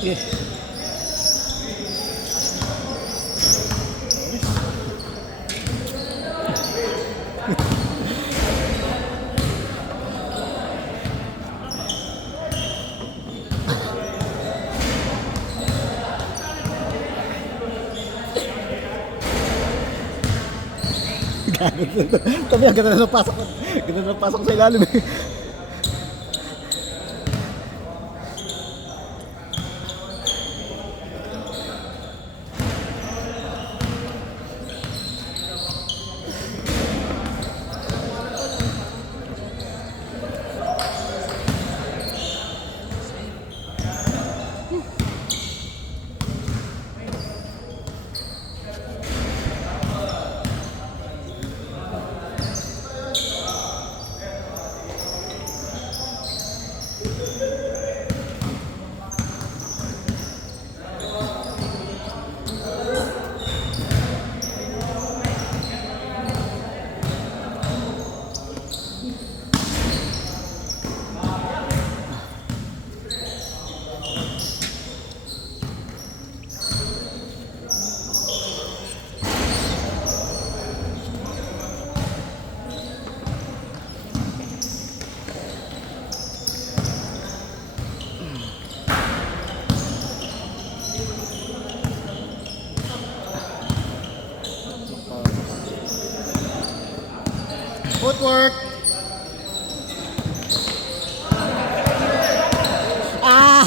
Yeah. Kami ang ganda na pasok. Ganda na pasok sa ilalim. Footwork. Ah!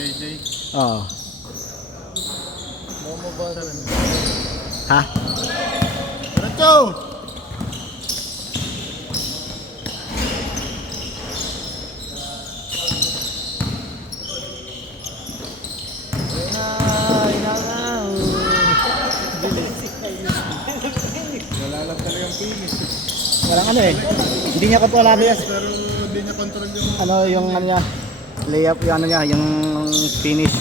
AJ. Oo. Momo ba? Ha? Diretso! Wala lang talagang finish. Walang ano eh. Hindi niya kontrolado yan. Pero hindi niya control yung... Ano yung ano niya? Layup yung ano niya, yung finish.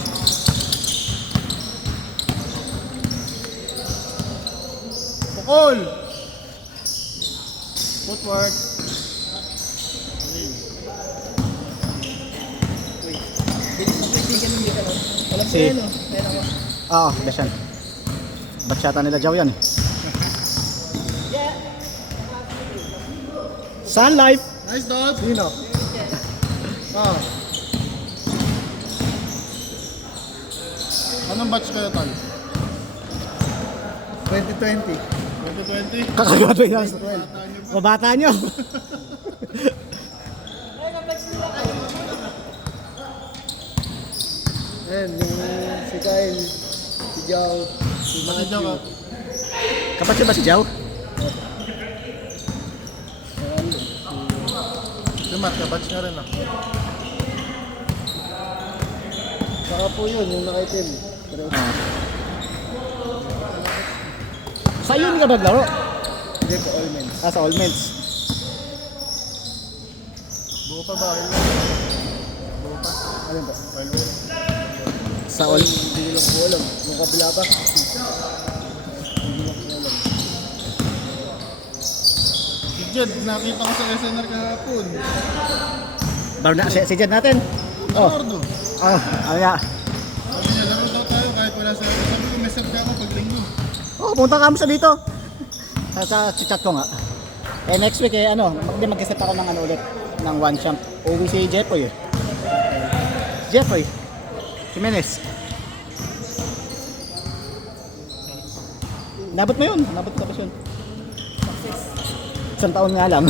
Pukol! Footwork. Si... Oo, best yan. Batsyata nila Jaw yan eh. Sun Life! Nice dog! Sino? Ah. Anong batch kayo, Tal? 2020. 2020? Kakagato yan. Mabata nyo. Ayan, yung si Kyle, si Jao, si Kasi dyan ka. Kapatid ba si Jaw? Si Matt, kabatch nga rin ah. Saka po yun, yung nakaitim. Pero Sa iyo hindi ka maglaro? hindi po all men. Ah, sa All Men's. Buo pa ba? Buo pa. Ano ba? Well. Sa All... Hindi ko lang po alam. Yung kabila pa. Hindi ko lang po alam. Si Jed, nakita ko sa SNR kahapon. Si Jed natin. Oh. Leonardo. Oh, ano nga. Sabi niya, laro daw tayo kahit wala sa... Sabi ko, may serve ka ako pag linggo. Oh, punta ka mo sa dito. Sa chat ko nga. Eh next week eh ano, mag-set ako ng ano ulit ng one champ. Uwi si Jeffoy eh. Jeffoy. Jimenez. Nabot mo yun. Nabot ko tapos yun. Isang taon nga lang.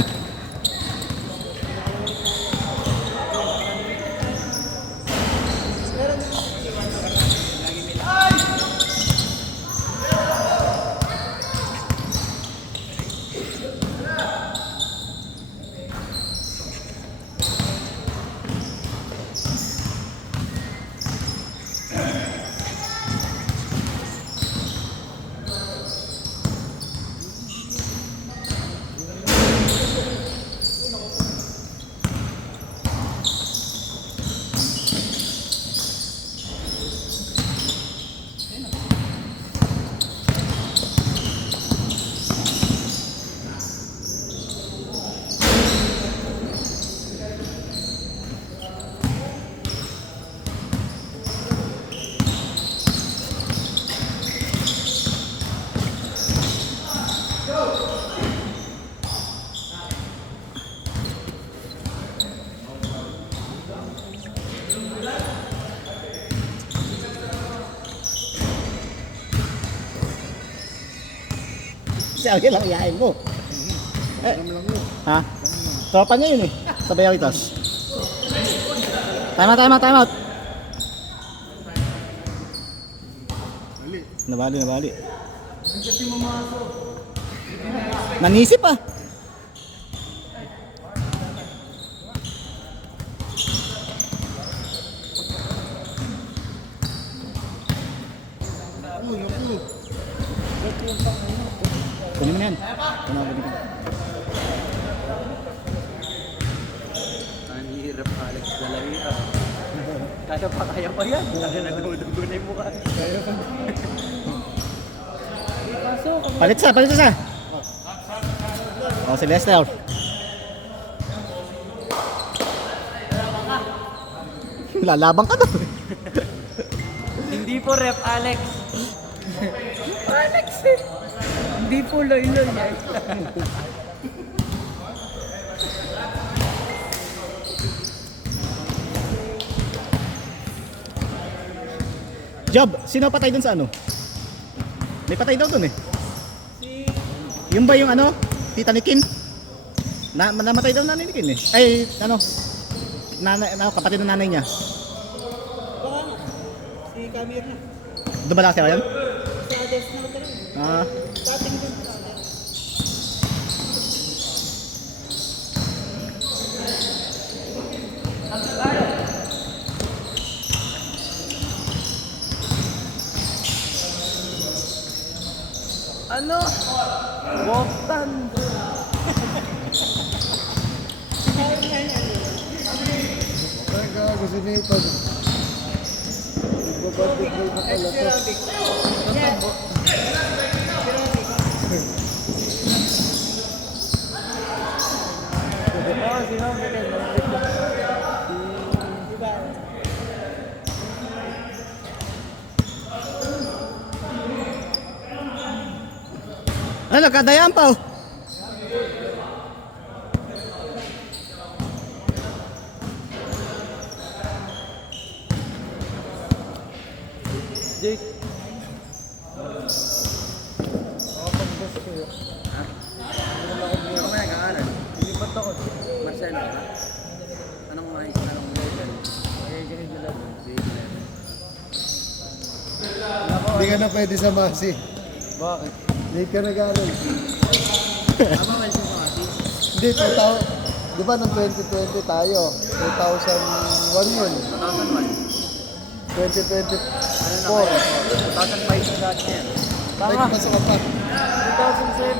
Sabi lang, iyahin mo. Eh, Alam lang yun. ha? Tropa niya yun eh. Sa Bayaritas. Time out, time out, time out. Mali. Nabali. Nanisip ah. Uy, naku. Kunin mo yan. Kunin mo yan. Ang hirap, Alex Dalavita. Kaya pa yan. Kaya nagdudugo na yung mukha. Palit sa. Oh, si Lester. Lalabang ka daw. Hindi po rep, Alex. Alex eh. Hindi po loy-loy eh. Job, sino patay dun sa ano? May patay daw dun eh. Yung ba yung ano? Tita ni Kim? Namatay daw nanay ni Kim eh. Ay, ano? Kapatid ng nanay niya. Si Camille na. Dumala siya ngayon? Sa Ades na talaga. Ah, Dating din sa Ades. Ano? Woktan. Ay, gago si Nathan. Nagbabasketball na pala to. Oo, sinabi ka. Diba? ano, nagkadayaan pa oh. Jake. Ano ba nag-aaral? Ilipat ako. Marcelo, ha? Anong level? Grade 11. Hindi ka na pwede sa Masi. Bakit? Hindi ka nag-aaral. Tama ba yung Masi? Hindi, 2000. Di ba nung 2020 tayo? 2001 yun. 2001. 2024. Ano na kayo? 2005 yung lahat niya. Ay, kapasok ka pa. 2007.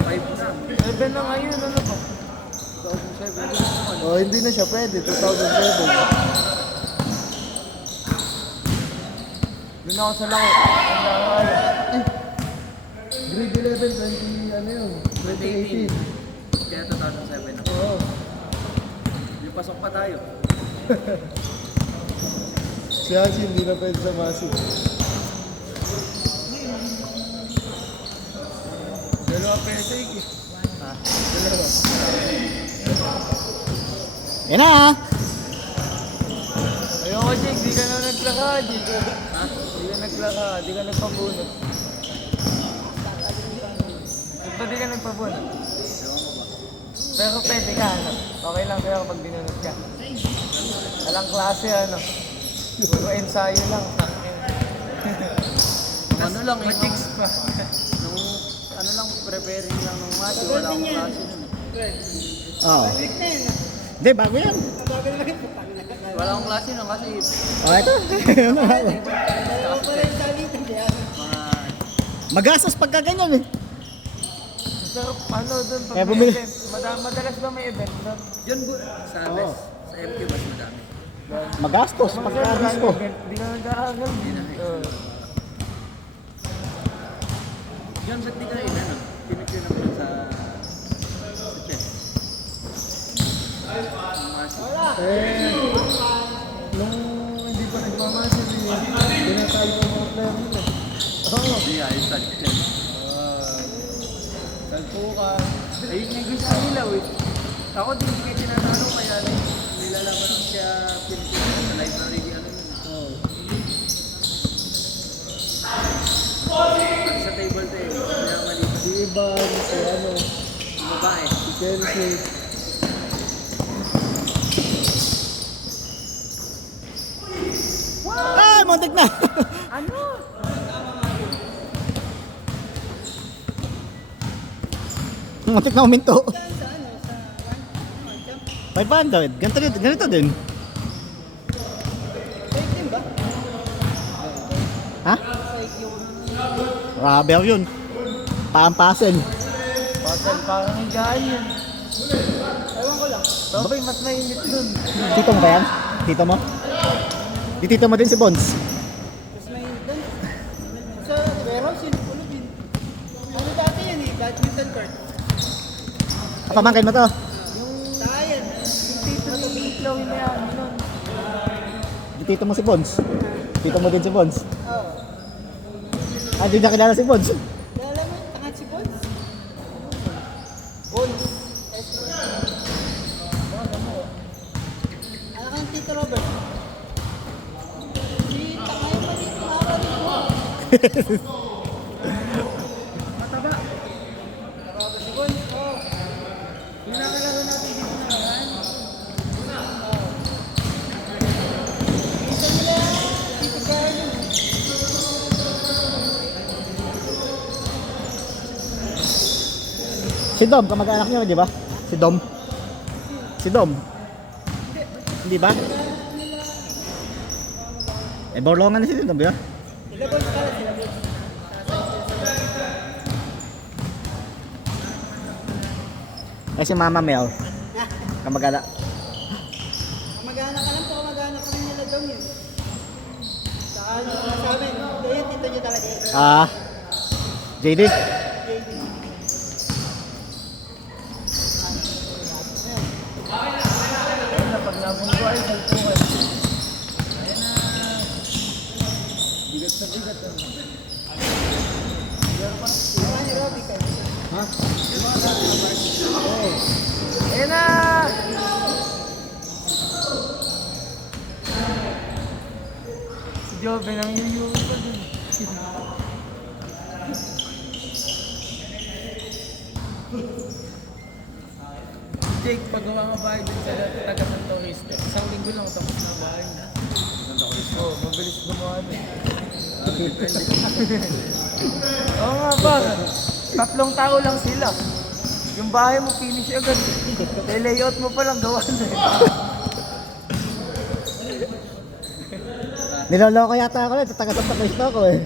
5 na. 7 na ngayon, ano ba? 2007. Oh, hindi na siya pwede. 2007. Doon ako sa laki. Grade 11, 20, ano yun? 2018. Kaya 2007 na. Oo. Yung pasok pa tayo. Si Hansi hindi na pwede sa Masi. Dalawa peso eh. Dalawa. Yan na ah. Ayoko, Jake. Di ka na naglaka, Jake. Ha? Di ka naglaka. Di ka nagpabunot. Ba't di ka nagpabunot? Pero pwede ka, ano? Okay lang sa'yo kapag binunot ka. Walang klase, ano? Puro ensayo lang. Ano lang, chicks pa. Nung, ano lang, preparing lang ng match. Wala akong klase nun. Oo. Balik na yan. Hindi, bago yan. Sabi na rin, putang na. Wala akong klase nun kasi Oh, ito. Dalawa pala yung salitan kaya. mga... Magastos pagka ganyan eh. Sarap, ano doon, pag Kaya may bumili. event. Madalas ba may event doon? Yun, sa Oo. Sa MQ mas madami. Magastos pagka disco. Hindi ka nag-aaral. Yun, ba't di ka rin, ano? Pinicure naman sa chess. Nung hindi pa nagmamasi, tinatalo ko mga player nila. Oo. Hindi, ayos sa chess. Salpukan. Ayun yung gusto nila, wait. Ako din hindi kayo tinatalo, kaya nilalaman ko siya pinicure sa library, ano nun. Oo. Sa table to eh. Kaya Ban, si ano, Babae. si Kelsey. Ay, muntik na! Ano? Muntik na uminto. Sa ano, sa 500. Ganito din. Fake din ba? Ha? Fake yung Rubber yun. Pampasin. Pasal parang higaan yun. ewan ko lang. Babay, mas mainit dun. Tito mo ba yan? Tito mo? Di tito mo din si Bones. Tapos may doon. Sa warehouse yun, pulo din. Ano dati yan eh, badminton court. Pamangkin mo to. Tayan. Yung tito ni Iklaw yun na yan. Nun. Di tito mo si Bones. Tito mo din si Bones. Oo. Ah, di niya kilala si Bones. Dala mo, tangat si Bones. Bones. Ano kang Tito Robert? Si Tangay pa dito nakakarinig mo. Mataba. Robert si Bones, oo. Yung nakalaro natin dito na naman. Minsan nila, Tito Garden. Si Dom, kamag-anak niyo, di ba? Si Dom. Si Dom. Hindi ba? Eh, borlongan na si Dom, di ba? Sila Bones pala, sila Bones. Eh, si Mama Mel. Kamag-anak. Mag-anak ka lang, mag-anak ka rin nila Dong yun. Saka ano sa amin, yun, tito nyo talaga yun. Ah, JD. Ayun na, pag nabundo ay salpungan. Bigat sa bigat. Ewan ni Robby kayo. Ayun na! Si Jobe nang yuyuwi pa din. Jake, pagawa nga bahay dun sa taga Santo Cristo. Isang linggo lang tapos na bahay na. Oo, mabilis gumawa dun. Oo nga ba? 3 tao lang sila. Yung bahay mo finish agad. Eh, layout mo pa lang gawa na eh. Niloloko yata ako eh. Taga-Santa Cristo ako eh.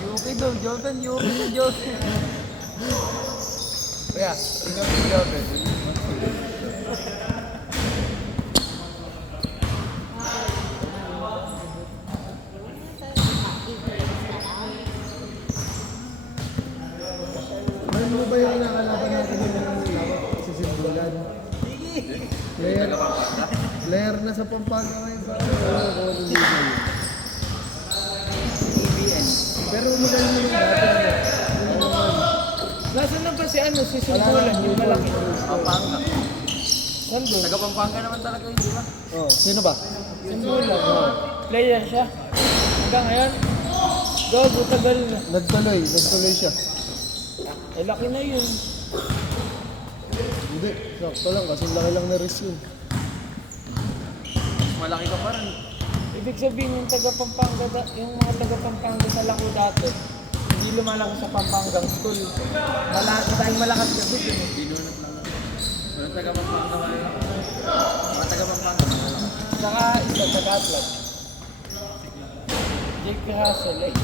Yuki daw, Jordan, Yuki na Jordan. Kaya, tingnan mo si Jordan. Ano mo ba yung nakalaban natin yung lawak si Simbulan? Player na sa Pampanga ngayon sa pero umulan mo yung dati. Nasaan na ba si ano, si Simbulan, yung malaki? Pampanga. Saan doon? Taga Pampanga naman talaga yun, di ba? Oh, sino ba? Simbulan, player siya. Hanggang ngayon, gago, tagal na. Nagtuloy siya. Eh, laki na yun. Hindi, sakto lang kasi laki lang na risk yun. Malaki ka pa rin. Ibig sabihin yung taga Pampanga, yung mga taga Pampanga sa Lako dati, hindi lumalaki sa Pampangang school. Tayong malakas kasi dun eh. Dinunot lang. Walang taga Pampanga kayo. Mga taga Pampanga. Saka isa, taga Atlas. Jake Hassel eh.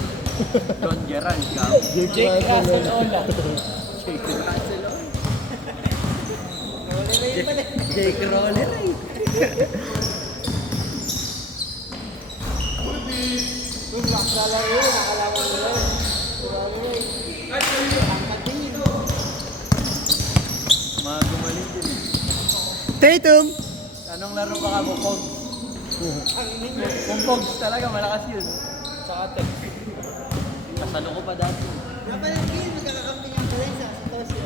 Don Gerard, Jake Hassel Ola. Jake Hassel Ola. Jake Roller eh. Yung makakala yun, nakalaman nila yun. Grabe yun. Angkat din yun. Mga gumaling din eh. Tatum! Anong laro ba ka mo, Pogs? Kung Pogs talaga, malakas yun. Saka Tex. Kasalo ko pa dati. Napalagi yun, magkakakampi niyang Valencia. Sa Tosio.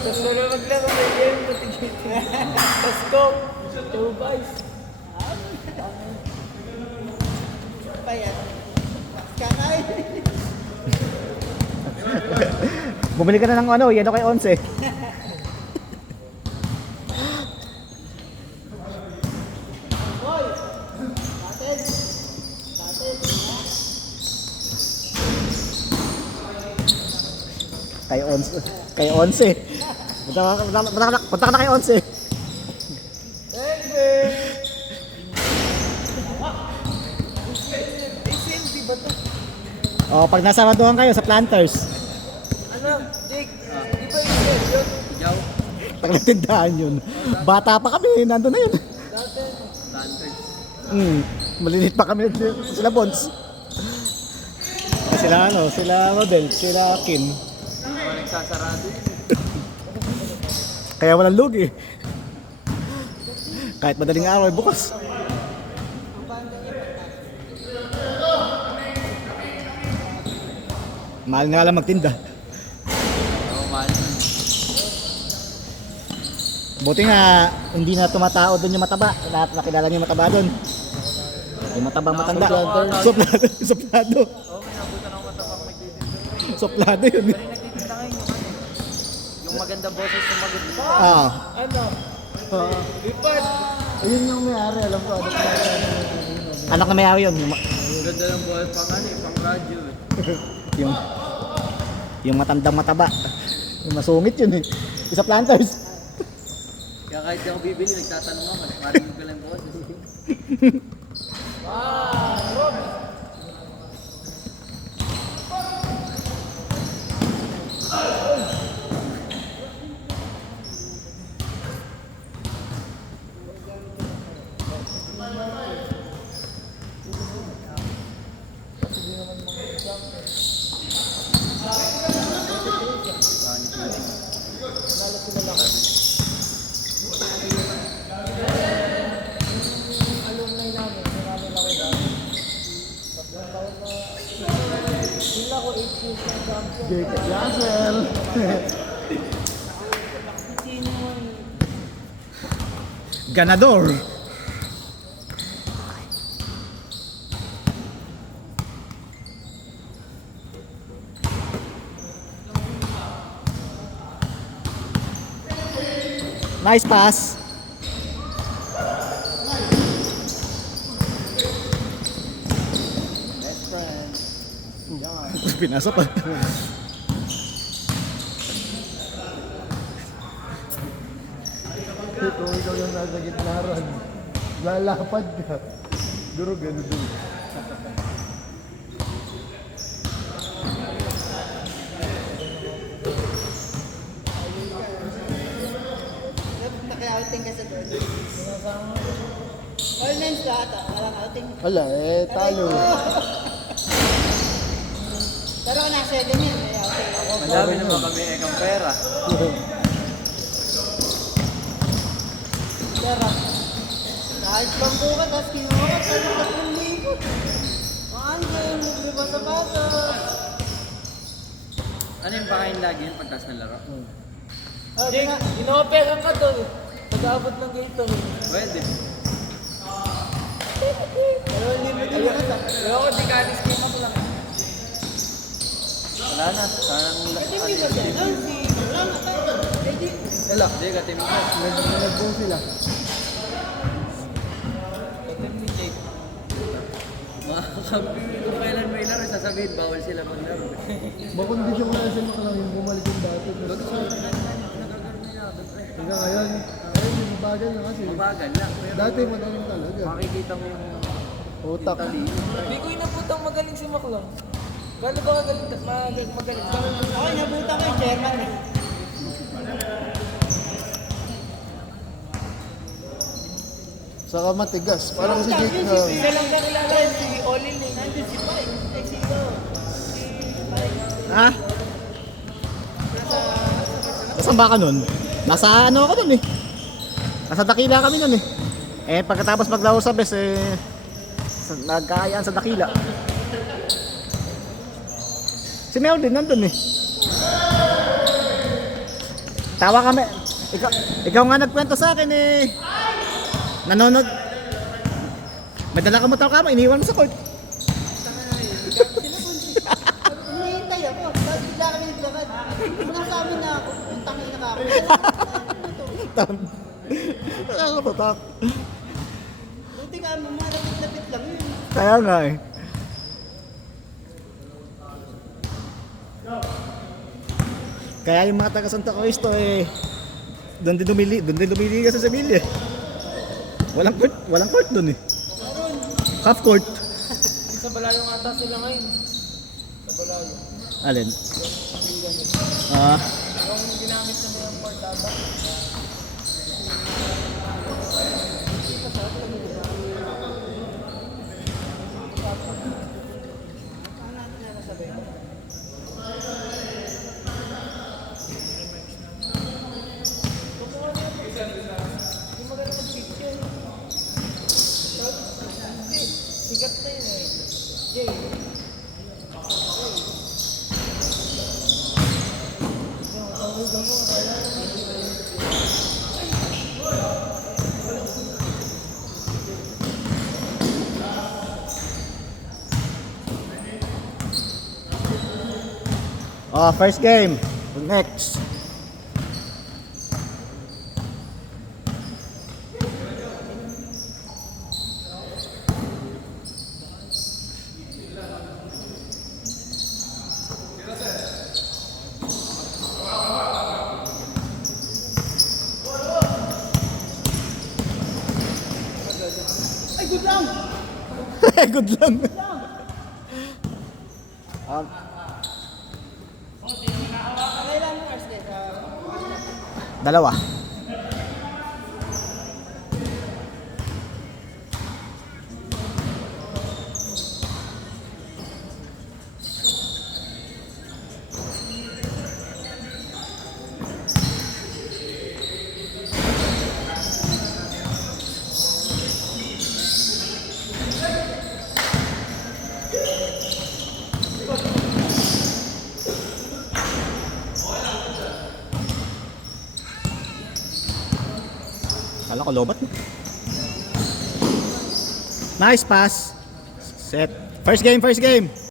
Tapos wala maglaro may game na tigil. Tapos go. Two boys. Payat. Kakay. Bumili ka na ng ano, yan kay 11. Kay 11. Kay 11. Punta ka na kay 11. ACMT ba to? Oh, pag nasa Maduhan kayo sa Planters, Ano? Jake? Di ba yung yun? Ikaw? pag natindahan yun. Bata pa kami, nandun na yun. Dati. Maliliit pa kami sila Bonds. Sila ano, sila Rodel, sila Kim. Ako nagsasarado yun. Kaya walang lugi. Kahit madaling araw ay bukas. Mahal nga lang magtinda. Oo, mahal. Buti nga hindi na tumatao doon yung mataba. Lahat nakilala niyo yung mataba doon. Yung matabang matanda. Soplado. Soplado. Oo, may nabutan ako matabang nagtitinda. Soplado yun. Pero yung nagtitinda ngayon yung ano. Yung maganda boses yung maganda. Ah. Ano? Lipad! Ayun yung may-ari, alam ko. Anak na may-ari yun. Ganda ng buhay pang ano eh, pang radyo eh. Yung yung matandang mataba. Yung masungit yun eh. Isa Planters. Kaya kahit di ako bibili, nagtatanong ako, mas marinig ko lang boses. Jake Yassel. Ganador. Nice pass. Pinasa pa. Kung ikaw yung nasa gitna ron, lalapad ka. Duro gano'n dun. Naki-outing ka sa doon. All men's lahat ah. Walang outing. Wala eh, talo. Pero na 7 yan. May outing. Madami naman kami ekang pera. Pero, kahit bangko ka, tapos kinuha ka, tapos 3,000. Maandun, libre pa sa bata. Ano yung pakain lagi yun pagtas ng laro? Oh, Jake, inoperan ka to. Pag-aabot ng gate pwede. pero libre din ka sa. Ayoko, di ka schema ko lang. Wala na, sanang Pwede mo ba siya? Doon, si Lang, pwede. Wala. Hindi, katim ka. Nag-boom sila. Katim ni Jake. Mga kampi, kung kailan may laro, sasabihin, bawal sila maglaro. Makondisyon ko na sa mga yung bumalik yung dati. Bago sa nagagaro nila. Hanggang ngayon, ayun, yung bagal na kasi. Mabagal lang. Pero Dati magaling talaga. makikita mo yung Utak. talino. Hindi ko inaputang magaling si Maclong. Gano'n ba magaling? Magaling. Ako, inabutan ko yung chairman eh. Saka matigas. Parang si Jake na. Isa lang nakilala yun, si Olin eh. Nandun si Pai. Ay, si Pai. Ha? Nasaan ba ka nun? Nasa ano ako nun eh. Nasa Dakila kami nun eh. Eh pagkatapos maglaro sa bes eh nagkaayaan sa Dakila. Si Mel din nandun eh. Tawa kami. Ikaw nga nagkwento sa akin eh. Nanonood. May dala ka mo tao ka mo, iniwan mo sa court. Hinihintay ako. Tapos bigla kami naglakad. Nasa amin na ako. Yung tangin na ako. Nakakapatak. Buti ka, mga lapit-lapit lang yun. Kaya nga eh. Kaya yung mga taga Santa Cristo eh doon din lumiliga sa Sevilla. Walang court doon eh. Half court. Sa Balayo ata sila ngayon. Sa Balayo. Alin? Yung ginamit na may ang court ata. Sigat na yun eh. Jay. Oh, first game. Next. Ay, good lang! Good lang. Kailan mo first day? Dalawa. Kala ko lobat. Nice pass. Set. First game.